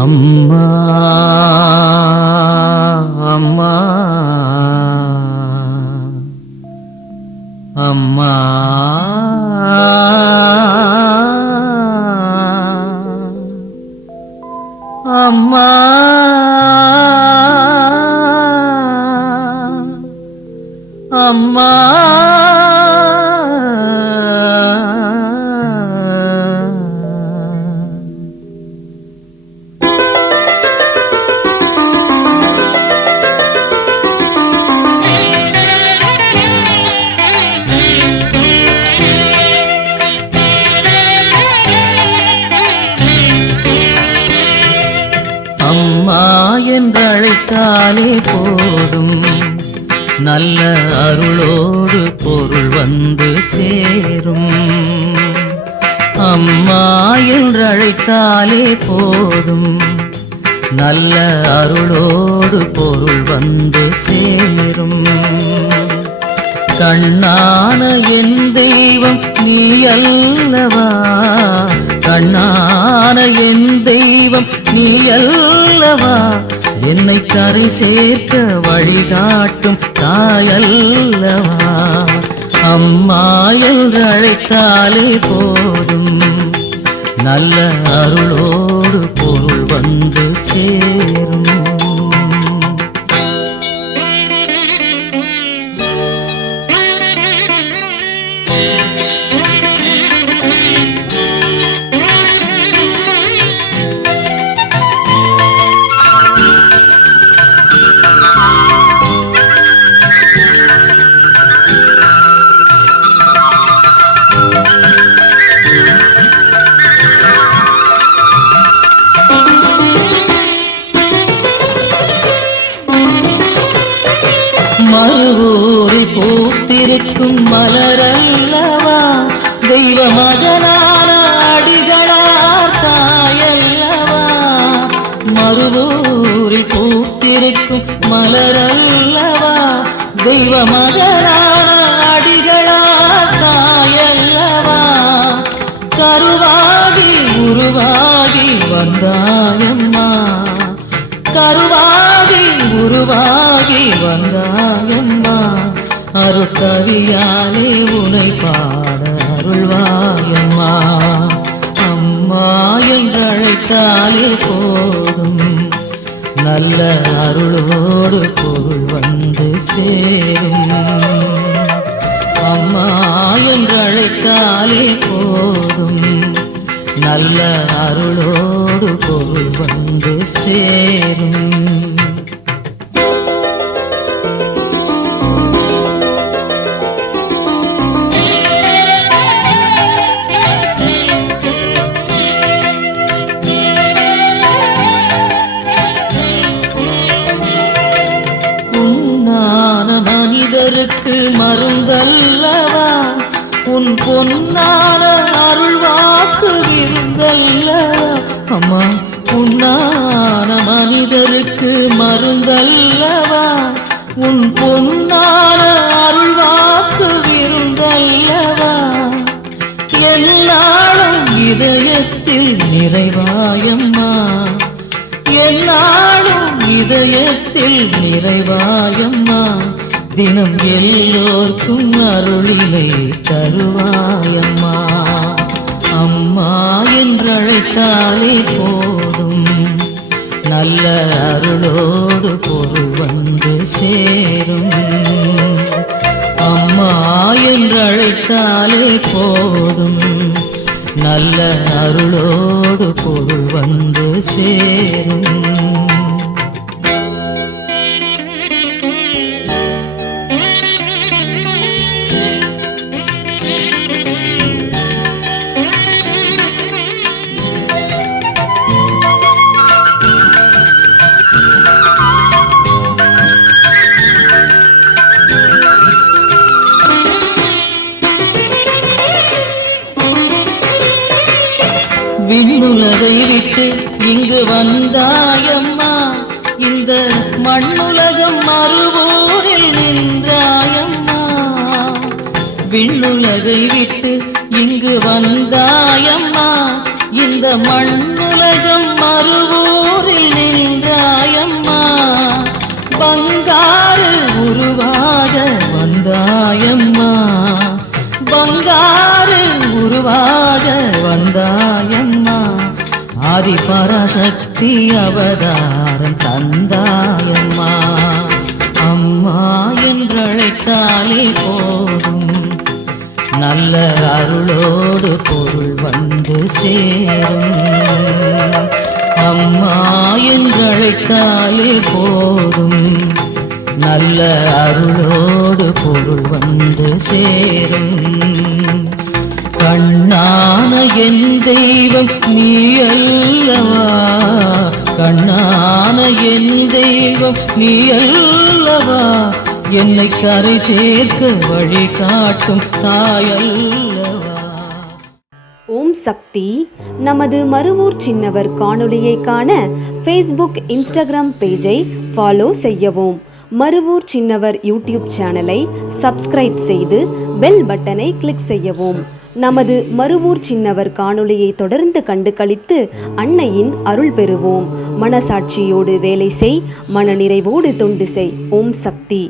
அம்மா அம்மா அம்மா அம்மா அம்மா அம்மா என்றழைத்தாலே போதும், நல்ல அருளோடு பொருள் வந்து சேரும். அம்மா என்றழைத்தாலே போதும், நல்ல அருளோடு பொருள் வந்து சேரும். கண்ணான என் தெய்வம் நீ அல்லவா, கண்ணான என் தெய்வம் நீ அல்லவா, என்னை கரை சேர்க்க வழிகாட்டும் தாயல்லவா. அம்மா என்று அழைத்தாலே போதும், நல்ல அருளோடு பொருள் வந்து சேரும். மறுவூரி பூத்திருக்கும் மலரல்லவா, தெய்வ மகனான அடிகளார் தாயல்லவா. மறுவூரி பூத்திருக்கும் மலரல்லவா, தெய்வ மகனான அடிகளார் தாயல்லவா. கருவாகி உருவாகி வந்தாயம்மா, கருவாகி உருவாகி வந்தாயம்மா. அருட்கவியாலே உனை பாட அருள்வாயம்மா. அம்மா என்றழைத்தாலே போதும், நல்ல அருளோடு பொருள் வந்து சேரும். அம்மா என்றழைத்தாலே போதும், நல்ல அருளோடு பொருள் வந்து சேரும். உன்னான மனிதருக்கு மருந்தல்லவா, உன் பொன்னான அருள்வாக்கு விருந்தல்லவா. அம்மா உன்னான மனிதருக்கு மருந்தல்லவா, உன் பொன்னான அருள்வாக்கு விருந்தல்லவா. எல்லாரும் இதயத்தில் நிறைவாயம்மா, எல்லாரும் இதயத்தில் நிறைவாயம்மா. தினம் எல்லோர்க்கும் அருளினை தருவாயம்மா. அம்மா என்றழைத்தாலே போதும், நல்ல அருளோடு பொருள் வந்து சேரும். அம்மா என்றழைத்தாலே போதும், நல்ல அருளோடு பொருள் வந்து சேரும். விண்ணுலகை விட்டு இங்கு வந்தாயம்மா, இந்த மண்ணுலகம் மறுபூரில் நின்றாயம்மா. விண்ணுலகை விட்டு இங்கு வந்தாயம்மா, இந்த மண்ணுலகம் மறுபூரில் ஆதிபராசக்தி அவதாரம் தந்தாயம்மா. அம்மா என்றழைத்தாலே போதும், நல்ல அருளோடு பொருள் வந்து சேரும். அம்மா என்றழைத்தாலே போதும், நல்ல அருளோடு பொருள் வந்து சேரும். கண்ணான என் தெய்வம் நீ அல்லவா, கண்ணான என் தெய்வம் நீ அல்லவா, என்னை கரை சேர்க்க வழி காட்டும் தாயல்லவா. ஓம் சக்தி. நமது மருவூர் சின்னவர் காணொளியை காண ஃபேஸ்புக், இன்ஸ்டாகிராம் பேஜை ஃபாலோ செய்யவும். மருவூர் சின்னவர் யூடியூப் சேனலை சப்ஸ்கிரைப் செய்து பெல் பட்டனை கிளிக் செய்யவும். நமது மருவூர் சின்னவர் காணொளியை தொடர்ந்து கண்டு களித்து அன்னையின் அருள் பெறுவோம். மனசாட்சியோடு வேலை செய், மனநிறைவோடு தொண்டு செய். ஓம் சக்தி.